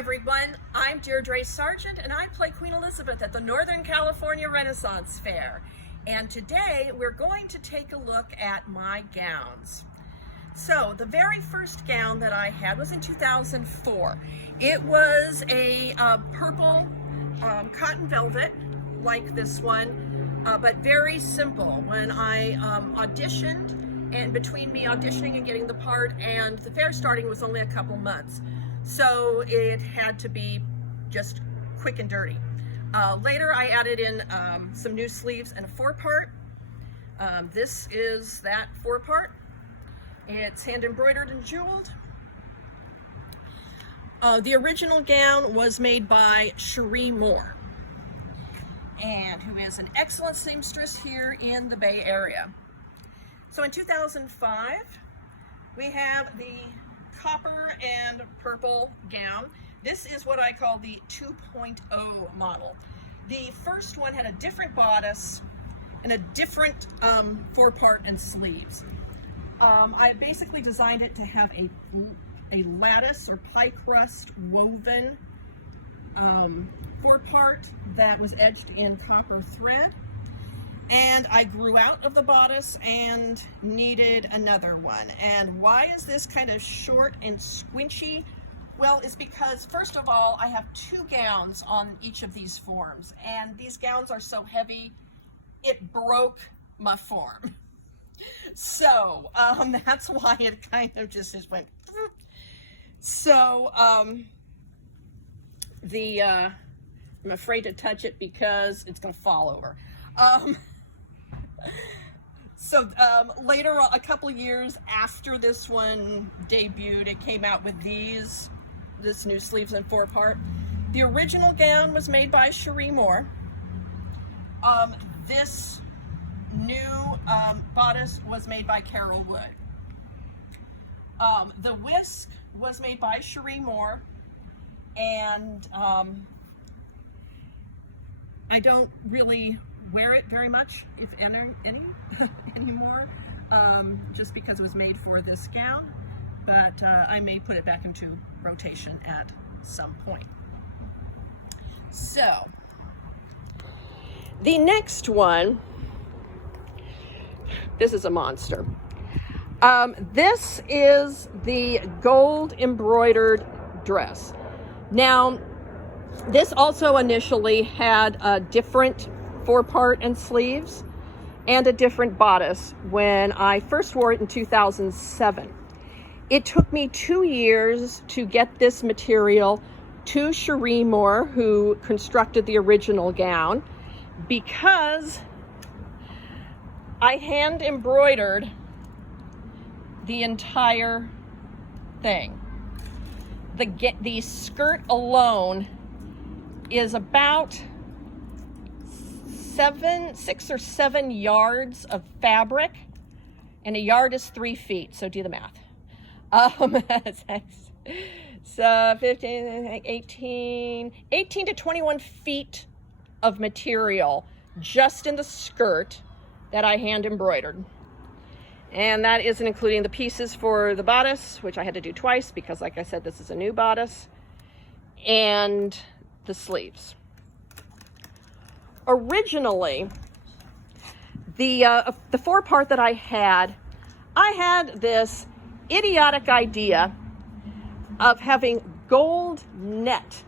everyone, I'm Deirdre Sargent and I play Queen Elizabeth at the Northern California Renaissance Faire. And today we're going to take a look at my gowns. So the very first gown that I had was in 2004. It was a purple cotton velvet like this one, but very simple. When I auditioned, and between me auditioning and getting the part and the fair starting was only a couple months. So it had to be just quick and dirty. Later I added in some new sleeves and a four-part. This is that four-part. It's hand embroidered and jeweled. The original gown was made by Cherie Moore, and who is an excellent seamstress here in the Bay Area. So in 2005, we have the copper and purple gown. This is what I call the 2.0 model. The first one had a different bodice and a different four-part and sleeves. I basically designed it to have a lattice or pie crust woven four-part that was edged in copper thread. And I grew out of the bodice and needed another one. And why is this kind of short and squinchy? Well, it's because, first of all, I have two gowns on each of these forms. And these gowns are so heavy, it broke my form. So that's why it kind of just went. So I'm afraid to touch it because it's going to fall over. So later, a couple years after this one debuted, it came out with this new sleeves and four-part. The original gown was made by Cherie Moore. This new bodice was made by Carol Wood. The whisk was made by Cherie Moore, and I don't really wear it very much, if any anymore, just because it was made for this gown, but I may put it back into rotation at some point. So the next one, this is a monster. This is the gold embroidered dress. Now, this also initially had a different four-part and sleeves and a different bodice when I first wore it in 2007. It took me 2 years to get this material to Cherie Moore, who constructed the original gown, because I hand embroidered the entire thing. The skirt alone is about 6 or 7 yards of fabric, and a yard is 3 feet, so do the math. So 15, 18 to 21 feet of material just in the skirt that I hand embroidered. And that isn't including the pieces for the bodice, which I had to do twice because, like I said, this is a new bodice, and the sleeves. Originally, the four-part that I had this idiotic idea of having gold net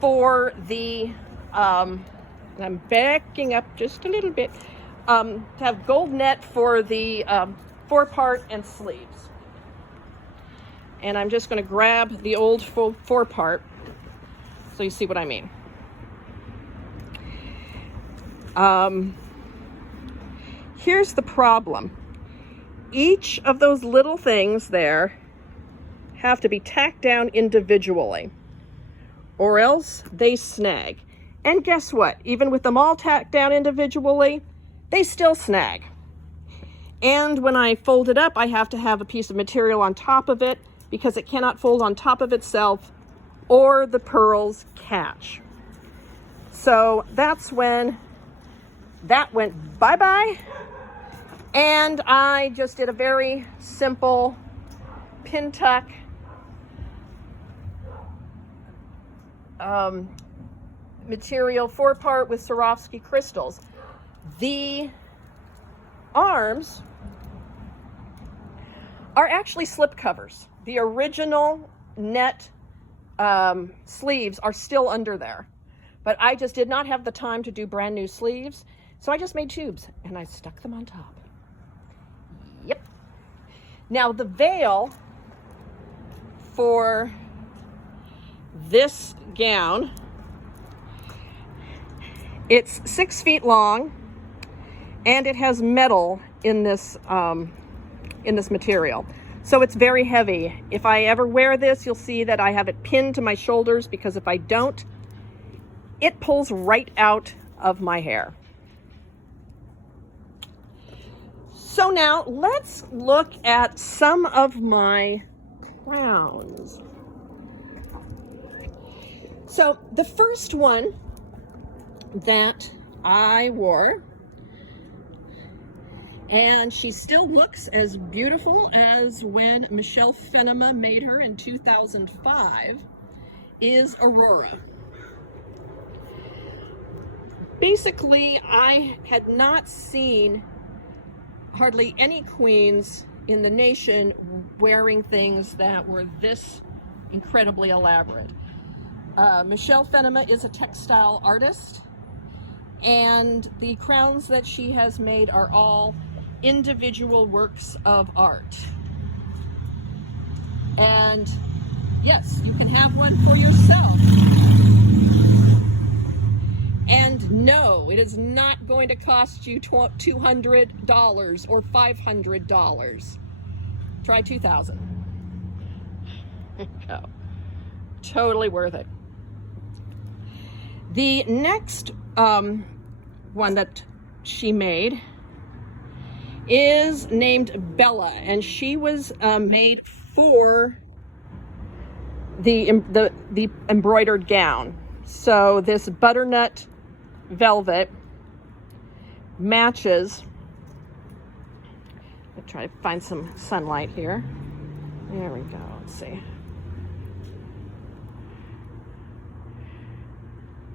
for the, I'm backing up just a little bit, to have gold net for the four-part and sleeves. And I'm just going to grab the old four-part so you see what I mean. Here's the problem. Each of those little things there have to be tacked down individually, or else they snag. And guess what? Even with them all tacked down individually, they still snag. And when I fold it up, I have to have a piece of material on top of it because it cannot fold on top of itself or the pearls catch. So that's when that went bye-bye, and I just did a very simple pin tuck material, 4-part with Swarovski crystals. The arms are actually slip covers. The original net sleeves are still under there, but I just did not have the time to do brand new sleeves, so I just made tubes and I stuck them on top. Yep. Now the veil for this gown, it's 6 feet long, and it has metal in this material, so it's very heavy. If I ever wear this, you'll see that I have it pinned to my shoulders, because if I don't, it pulls right out of my hair. So now let's look at some of my crowns. So the first one that I wore, and she still looks as beautiful as when Michelle Fenema made her in 2005, is Aurora. Basically, I had not seen hardly any queens in the nation wearing things that were this incredibly elaborate. Michelle Fenema is a textile artist, and the crowns that she has made are all individual works of art. And yes, you can have one for yourself. And no, it is not going to cost you $200 or $500. Try $2,000. No, totally worth it. The next one that she made is named Bella, and she was made for the embroidered gown. So this butternut velvet matches. I'll try to find some sunlight here. There we go. Let's see.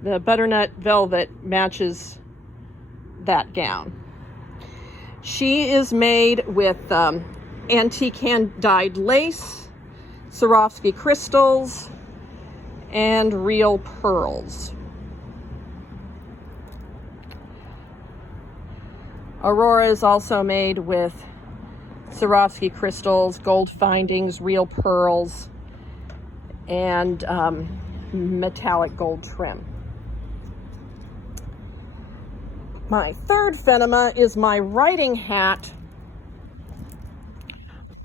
The butternut velvet matches that gown. She is made with antique hand-dyed lace, Swarovski crystals, and real pearls. Aurora is also made with Swarovski crystals, gold findings, real pearls, and metallic gold trim. My third Fenema is my riding hat,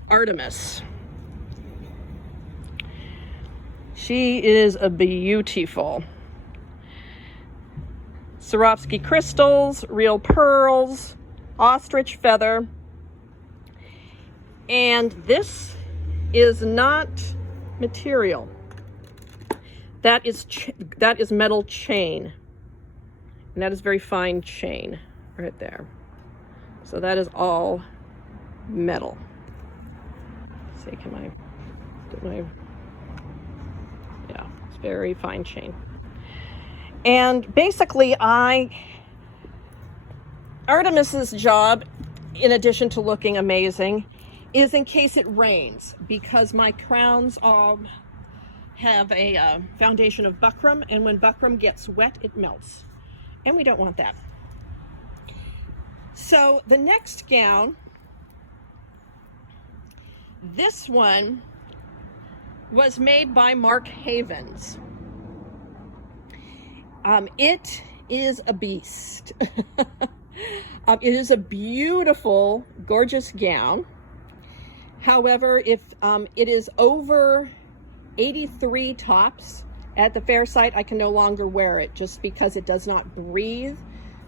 Artemis. She is a beautiful. Swarovski crystals, real pearls, ostrich feather, and this is not material. That is metal chain. And that is very fine chain right there. So that is all metal. Let's see, yeah, it's very fine chain. And basically Artemis's job, in addition to looking amazing, is in case it rains, because my crowns have a foundation of buckram, and when buckram gets wet, it melts. And we don't want that. So the next gown, this one was made by Mark Havens. It is a beast. It is a beautiful, gorgeous gown. However, if it is over 83 tops, at the fair site, I can no longer wear it just because it does not breathe.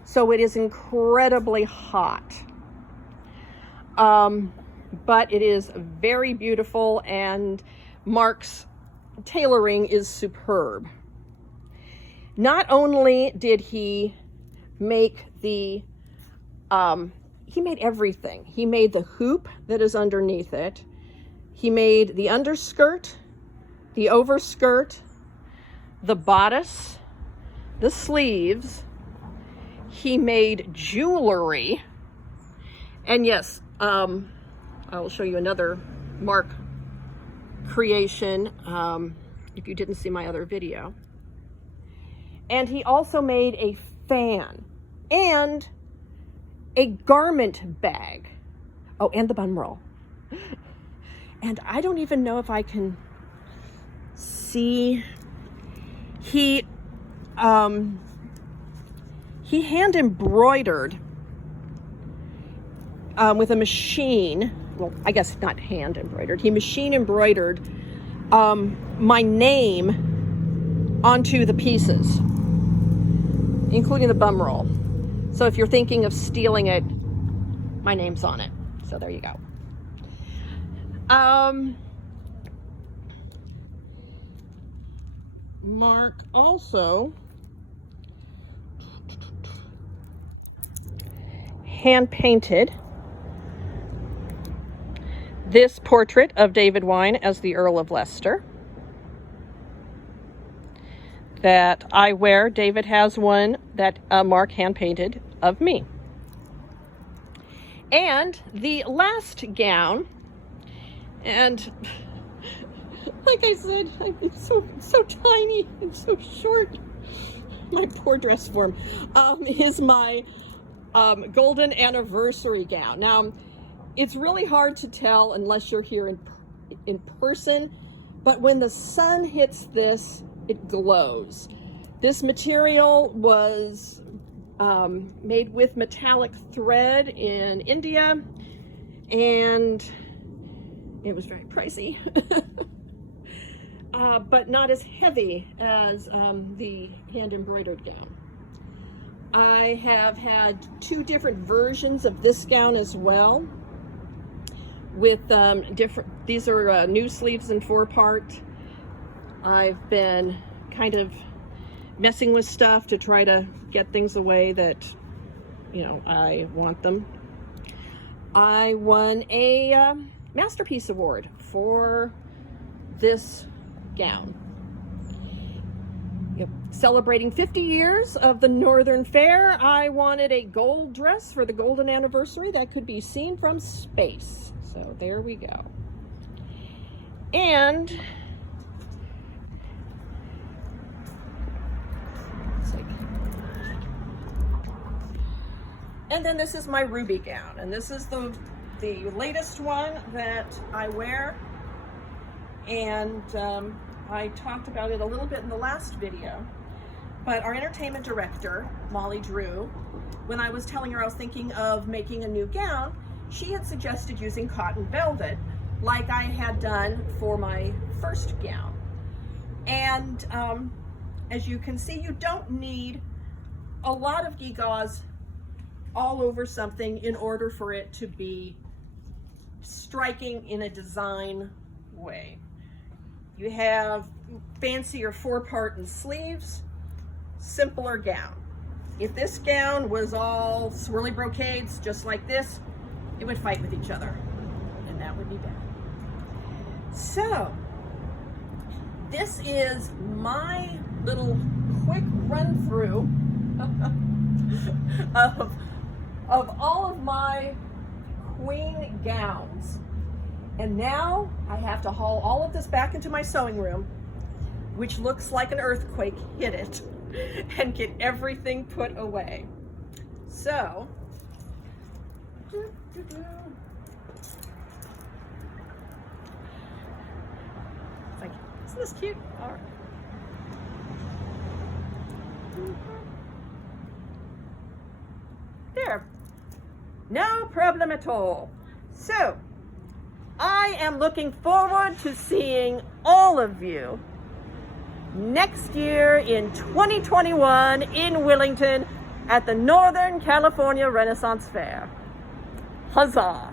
So it is incredibly hot. But it is very beautiful, and Mark's tailoring is superb. Not only did he make he made everything. He made the hoop that is underneath it. He made the underskirt, the overskirt, the bodice, the sleeves. He made jewelry. And yes, I will show you another Mark creation if you didn't see my other video. And he also made a fan and a garment bag. Oh, and the bun roll. And I don't even know if I can see. He hand embroidered with a machine. Well, I guess not hand embroidered. He machine embroidered my name onto the pieces, including the bum roll. So if you're thinking of stealing it, my name's on it. So there you go. Mark also hand painted this portrait of David Wine as the Earl of Leicester that I wear. David has one that Mark hand painted of me. And the last gown, and like I said, I'm so tiny and so short. My poor dress form is my golden anniversary gown. Now, it's really hard to tell unless you're here in person, but when the sun hits this, it glows. This material was made with metallic thread in India, and it was very pricey, but not as heavy as the hand embroidered gown. I have had 2 different versions of this gown as well, with these are new sleeves and 4-part. I've been kind of messing with stuff to try to get things the way that, you know, I want them. I won a Masterpiece Award for this gown. Yep. Celebrating 50 years of the Northern Faire, I wanted a gold dress for the golden anniversary that could be seen from space. So there we go. And then this is my ruby gown, and this is the latest one that I wear, and I talked about it a little bit in the last video, but our entertainment director, Molly Drew, when I was telling her I was thinking of making a new gown, she had suggested using cotton velvet like I had done for my first gown. And as you can see, you don't need a lot of gewgaws all over something in order for it to be striking in a design way. You have fancier 4-part and sleeves, simpler gown. If this gown was all swirly brocades just like this, it would fight with each other, and that would be bad. So this is my little quick run through of all of my queen gowns. And now I have to haul all of this back into my sewing room, which looks like an earthquake hit it, and get everything put away. So, it's like, isn't this cute? All right. There. No problem at all. So, I am looking forward to seeing all of you next year in 2021 in Willington at the Northern California Renaissance Faire. Huzzah!